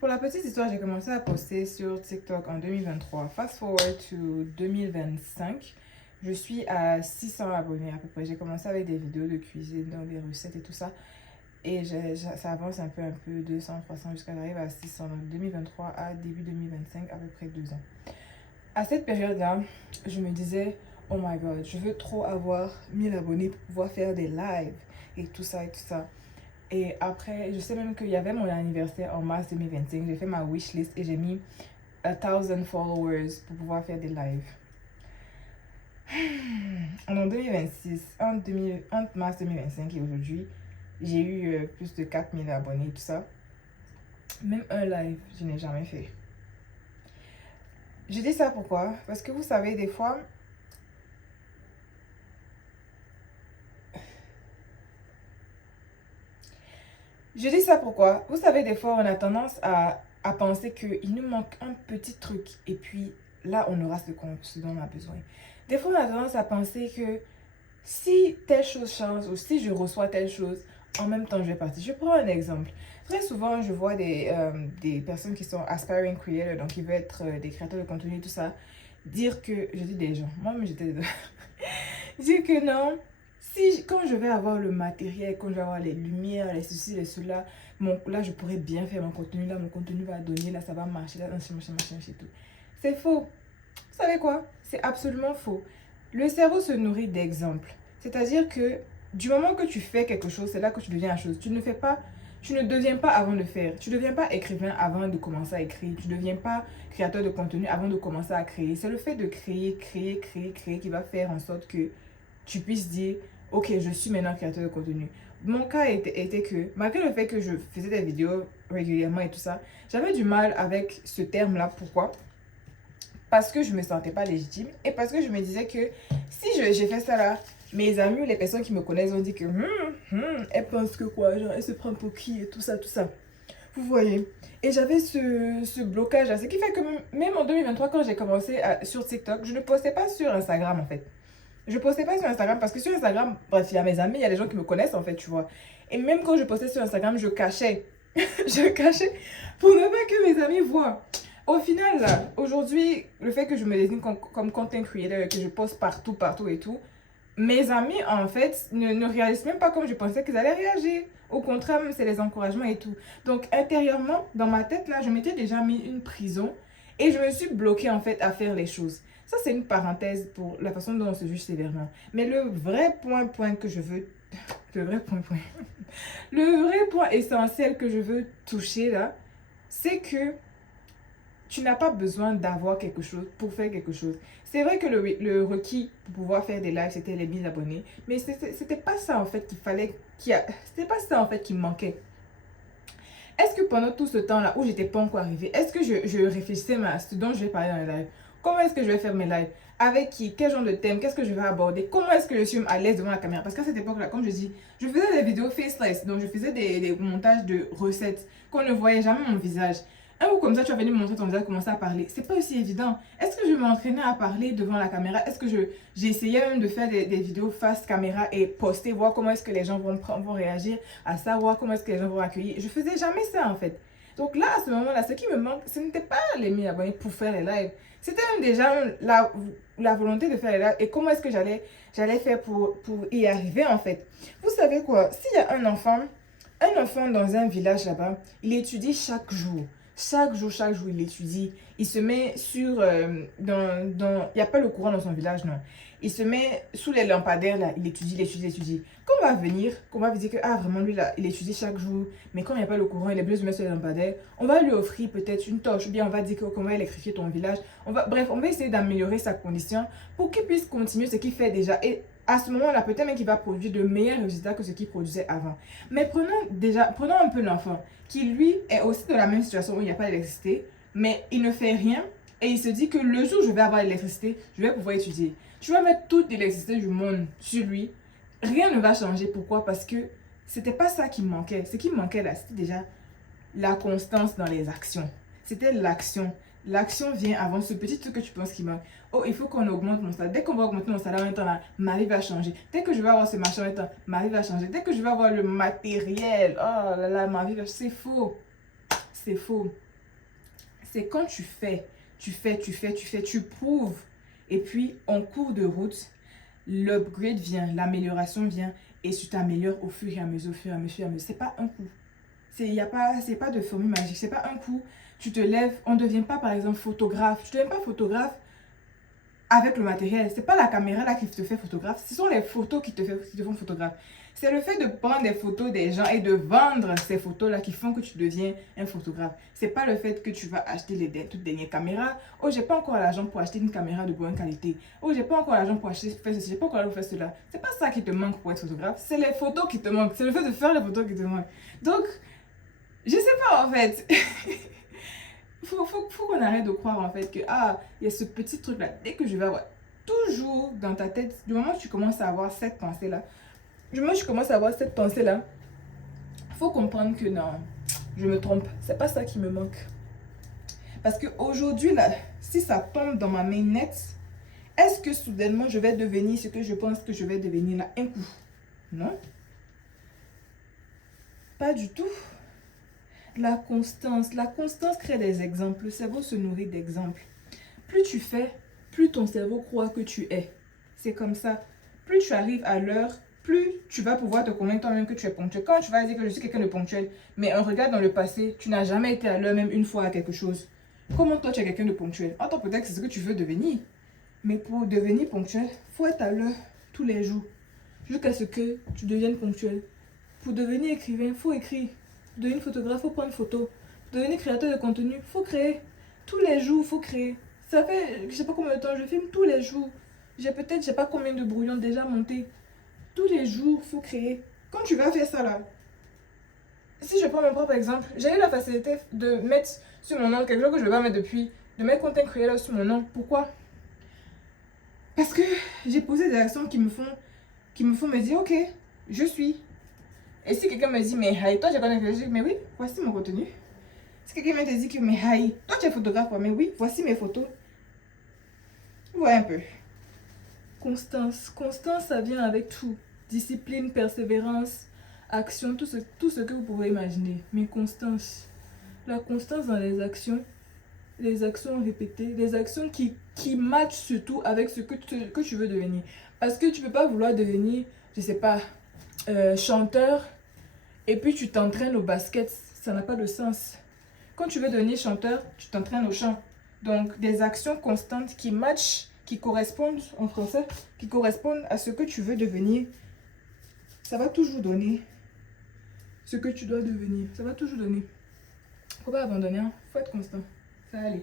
Pour la petite histoire, j'ai commencé à poster sur TikTok en 2023. Fast forward to 2025, je suis à 600 abonnés à peu près. J'ai commencé avec des vidéos de cuisine, donc des recettes et tout ça. Et ça avance un peu, 200, 300, jusqu'à j'arrive à 600. Donc 2023 à début 2025, à peu près 2 ans. À cette période-là, je me disais, oh my god, je veux trop avoir 1000 abonnés pour pouvoir faire des lives et tout ça et tout ça. Et après, je sais même qu'il y avait mon anniversaire en mars 2025. J'ai fait ma wishlist et j'ai mis 1000 followers pour pouvoir faire des lives. En 2026, entre mars 2025 et aujourd'hui, j'ai eu plus de 4000 abonnés et tout ça. Même un live, je n'ai jamais fait. Je dis ça pourquoi? Parce que vous savez, des fois, je dis ça pourquoi? Vous savez, des fois, on a tendance à penser qu'il nous manque un petit truc. Et puis, là, on aura ce dont on a besoin. Des fois, on a tendance à penser que si telle chose change ou si je reçois telle chose, en même temps, je vais partir. Je prends un exemple. Très souvent, je vois des personnes qui sont aspiring creators, donc qui veulent être des créateurs de contenu et tout ça, dire que, je dis des gens, moi-même j'étais dedans, dire que non, si, quand je vais avoir le matériel, quand je vais avoir les lumières, les ceci, les cela, là je pourrais bien faire mon contenu, là mon contenu va donner, là ça va marcher, là machin, machin, machin, machin, tout. C'est faux. Vous savez quoi? C'est absolument faux. Le cerveau se nourrit d'exemples. C'est-à-dire que du moment que tu fais quelque chose, c'est là que tu deviens la chose. Tu ne fais pas, tu ne deviens pas avant de faire. Tu ne deviens pas écrivain avant de commencer à écrire. Tu ne deviens pas créateur de contenu avant de commencer à créer. C'est le fait de créer, créer, créer, créer qui va faire en sorte que tu puisses dire, ok, je suis maintenant créateur de contenu. Mon cas était que, malgré le fait que je faisais des vidéos régulièrement et tout ça, j'avais du mal avec ce terme-là. Pourquoi? Parce que je me sentais pas légitime et parce que je me disais que si j'ai fait ça là, mes amis ou les personnes qui me connaissent ont dit que elle pense que quoi, genre elle se prend pour qui et tout ça, tout ça. Vous voyez. Et j'avais ce blocage là, ce qui fait que même en 2023 quand j'ai commencé sur TikTok, je ne postais pas sur Instagram en fait. Je postais pas sur Instagram parce que sur Instagram, bref, il y a mes amis, il y a les gens qui me connaissent en fait, tu vois. Et même quand je postais sur Instagram, je cachais. Je cachais pour ne pas que mes amis voient. Au final, aujourd'hui, le fait que je me désigne comme content creator, que je poste partout, partout et tout, mes amis, en fait, ne réalisent même pas comme je pensais qu'ils allaient réagir. Au contraire, c'est les encouragements et tout. Donc, intérieurement, dans ma tête, là, je m'étais déjà mis une prison et je me suis bloquée, en fait, à faire les choses. Ça, c'est une parenthèse pour la façon dont on se juge sévèrement. Mais le vrai point que je veux... Le vrai point. Le vrai point essentiel que je veux toucher, là, c'est que tu n'as pas besoin d'avoir quelque chose pour faire quelque chose. C'est vrai que le requis pour pouvoir faire des lives, c'était les 1000 abonnés. Mais c'était pas ça en fait qu'il fallait, c'était pas ça en fait qui me manquait. Est-ce que pendant tout ce temps-là où j'étais pas encore arrivée, est-ce que je réfléchissais à ce dont je vais parler dans les lives? Comment est-ce que je vais faire mes lives? Avec qui? Quel genre de thème? Qu'est-ce que je vais aborder? Comment est-ce que je suis à l'aise devant la caméra? Parce qu'à cette époque-là, comme je dis, je faisais des vidéos faceless. Donc je faisais des montages de recettes qu'on ne voyait jamais mon visage. Un coup comme ça, tu vas venir me montrer ton visage, commencer à parler. C'est pas aussi évident. Est-ce que je m'entraînais à parler devant la caméra? Est-ce que j'essayais même de faire des vidéos face caméra et poster, voir comment est-ce que les gens vont réagir à ça, voir comment est-ce que les gens vont accueillir? Je faisais jamais ça en fait. Donc là, à ce moment-là, ce qui me manque, ce n'était pas les 1000 abonnés pour faire les lives. C'était même déjà la volonté de faire les lives et comment est-ce que j'allais faire pour y arriver en fait. Vous savez quoi? S'il y a un enfant dans un village là-bas, il étudie chaque jour. Chaque jour, il étudie. Il se met sur... il n'y a pas le courant dans son village, non. Il se met sous les lampadaires, là. Il étudie, il étudie, il étudie. Quand on va venir, qu'on va dire que, ah, vraiment, lui, là, il étudie chaque jour. Mais quand il n'y a pas le courant, il est obligé de se mettre sur les lampadaires. On va lui offrir peut-être une torche. Ou bien on va dire qu'on va électrifier ton village. Bref, on va essayer d'améliorer sa condition pour qu'il puisse continuer ce qu'il fait déjà. Et à ce moment-là, peut-être même qu'il va produire de meilleurs résultats que ce qu'il produisait avant. Mais prenons un peu l'enfant qui lui est aussi dans la même situation où il n'y a pas d'électricité, mais il ne fait rien et il se dit que le jour où je vais avoir l'électricité, je vais pouvoir étudier. Tu vas mettre toute l'électricité du monde sur lui, rien ne va changer. Pourquoi? Parce que c'était pas ça qui me manquait. Ce qui me manquait là, c'était déjà la constance dans les actions. C'était l'action. L'action vient avant ce petit truc que tu penses qu'il manque. Oh, il faut qu'on augmente mon salaire. Dès qu'on va augmenter mon salaire, en même temps, là, ma vie va changer. Dès que je vais avoir ce machin, en même temps, ma vie va changer. Dès que je vais avoir le matériel, oh là là, ma vie va... C'est faux. C'est faux. C'est quand tu prouves. Et puis, en cours de route, l'upgrade vient, l'amélioration vient. Et tu t'améliores au fur et à mesure, C'est pas un coup. C'est pas de formule magique. C'est pas un coup. Tu te lèves, on ne devient pas, par exemple, photographe. Tu ne deviens pas photographe avec le matériel. C'est pas la caméra là qui te fait photographe. Ce sont les photos qui te font photographe. C'est le fait de prendre des photos des gens et de vendre ces photos-là qui font que tu deviens un photographe. C'est pas le fait que tu vas acheter les toutes dernières caméras. Oh, j'ai pas encore l'argent pour acheter une caméra de bonne qualité. Oh, j'ai pas encore l'argent pour acheter faire ceci, j'ai pas encore l'argent pour faire cela. C'est pas ça qui te manque pour être photographe. C'est les photos qui te manquent. C'est le fait de faire les photos qui te manquent. Donc, je sais pas en fait. faut qu'on arrête de croire en fait que il y a ce petit truc là. Dès que je vais avoir toujours dans ta tête, du moment où tu commences à avoir cette pensée là, faut comprendre que non, je me trompe. C'est pas ça qui me manque. Parce que aujourd'hui là, si ça tombe dans ma main nette, est-ce que soudainement je vais devenir ce que je pense que je vais devenir là un coup? Non. Pas du tout. La constance crée des exemples. Le cerveau se nourrit d'exemples. Plus tu fais, plus ton cerveau croit que tu es. C'est comme ça. Plus tu arrives à l'heure, plus tu vas pouvoir te convaincre toi-même que tu es ponctuel. Quand tu vas dire que je suis quelqu'un de ponctuel, mais un regard dans le passé, tu n'as jamais été à l'heure même une fois à quelque chose. Comment toi tu es quelqu'un de ponctuel? Attends, peut-être que c'est ce que tu veux devenir. Mais pour devenir ponctuel, il faut être à l'heure tous les jours. Jusqu'à ce que tu deviennes ponctuel. Pour devenir écrivain, il faut écrire. Pour devenir photographe, il faut prendre photo. Pour devenir créateur de contenu, il faut créer. Tous les jours, il faut créer. Ça fait, je sais pas combien de temps, je filme tous les jours. J'ai peut-être, je sais pas combien de brouillons déjà montés. Tous les jours, il faut créer. Quand tu vas faire ça là, si je prends mon propre exemple, j'ai eu la facilité de mettre sur mon nom quelque chose que je ne vais pas mettre depuis, de mettre content creator sur mon nom. Pourquoi? Parce que j'ai posé des actions qui me font me dire, ok, je suis. Et si quelqu'un me dit, mais hi, toi, je connais que je dis, mais oui, voici mon contenu. Si quelqu'un me dit que, mais hi, toi, tu es photographe, mais oui, voici mes photos. Ouais, un peu. Constance, ça vient avec tout. Discipline, persévérance, action, tout ce que vous pouvez imaginer. Mais constance, la constance dans les actions répétées, les actions qui matchent surtout avec ce que tu veux devenir. Parce que tu peux pas vouloir devenir, je sais pas, chanteur et puis tu t'entraînes au basket, ça n'a pas de sens. Quand tu veux devenir chanteur, tu t'entraînes au chant. Donc des actions constantes qui matchent, qui correspondent en français, qui correspondent à ce que tu veux devenir, ça va toujours donner ce que tu dois devenir. Ça va toujours donner. Faut pas abandonner, hein. Faut être constant. Ça va aller.